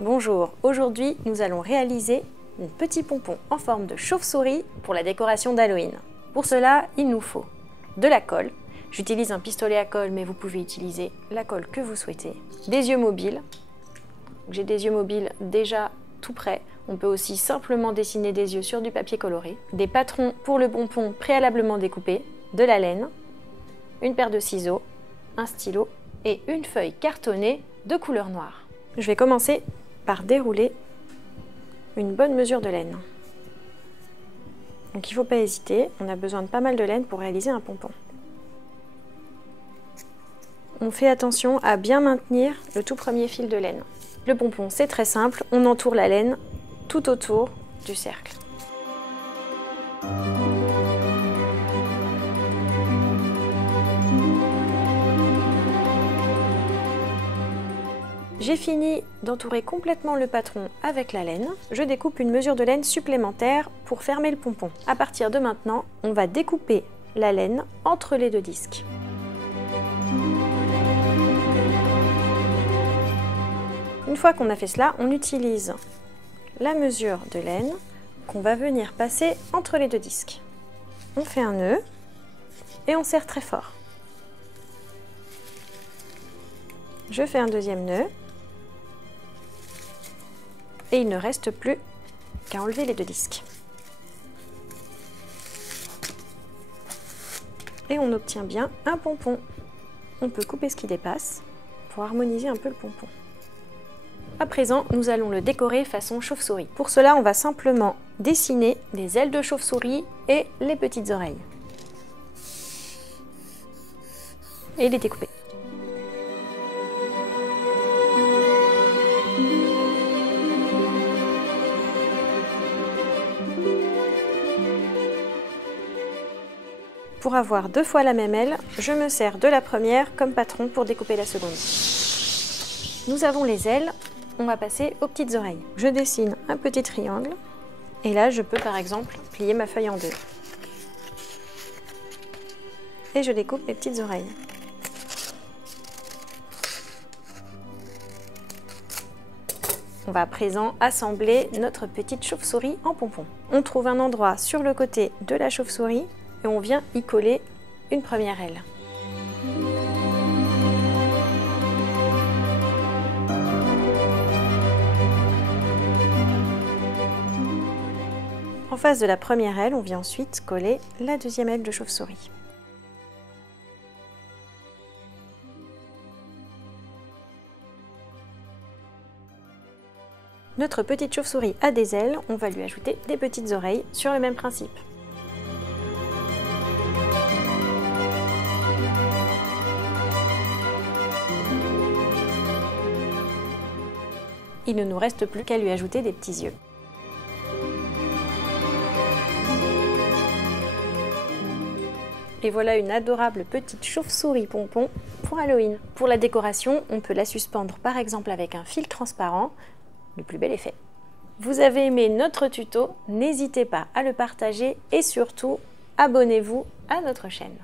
Bonjour, aujourd'hui nous allons réaliser un petit pompon en forme de chauve-souris pour la décoration d'Halloween. Pour cela, il nous faut de la colle. J'utilise un pistolet à colle, mais vous pouvez utiliser la colle que vous souhaitez. Des yeux mobiles. J'ai des yeux mobiles déjà tout prêts. On peut aussi simplement dessiner des yeux sur du papier coloré. Des patrons pour le pompon préalablement découpés. De la laine. Une paire de ciseaux. Un stylo. Et une feuille cartonnée de couleur noire. Je vais commencer par dérouler une bonne mesure de laine. Donc il ne faut pas hésiter, on a besoin de pas mal de laine pour réaliser un pompon. On fait attention à bien maintenir le tout premier fil de laine. Le pompon, c'est très simple, on entoure la laine tout autour du cercle. J'ai fini d'entourer complètement le patron avec la laine. Je découpe une mesure de laine supplémentaire pour fermer le pompon. À partir de maintenant, on va découper la laine entre les deux disques. Une fois qu'on a fait cela, on utilise la mesure de laine qu'on va venir passer entre les deux disques. On fait un nœud et on serre très fort. Je fais un deuxième nœud. Et il ne reste plus qu'à enlever les deux disques. Et on obtient bien un pompon. On peut couper ce qui dépasse pour harmoniser un peu le pompon. À présent, nous allons le décorer façon chauve-souris. Pour cela, on va simplement dessiner des ailes de chauve-souris et les petites oreilles. Et les découper. Pour avoir deux fois la même aile, je me sers de la première comme patron pour découper la seconde. Nous avons les ailes, on va passer aux petites oreilles. Je dessine un petit triangle et là je peux par exemple plier ma feuille en deux. Et je découpe mes petites oreilles. On va à présent assembler notre petite chauve-souris en pompon. On trouve un endroit sur le côté de la chauve-souris et on vient y coller une première aile. En face de la première aile, on vient ensuite coller la deuxième aile de chauve-souris. Notre petite chauve-souris a des ailes, on va lui ajouter des petites oreilles sur le même principe. Il ne nous reste plus qu'à lui ajouter des petits yeux. Et voilà une adorable petite chauve-souris pompon pour Halloween. Pour la décoration, on peut la suspendre par exemple avec un fil transparent, le plus bel effet. Vous avez aimé notre tuto, n'hésitez pas à le partager et surtout, abonnez-vous à notre chaîne.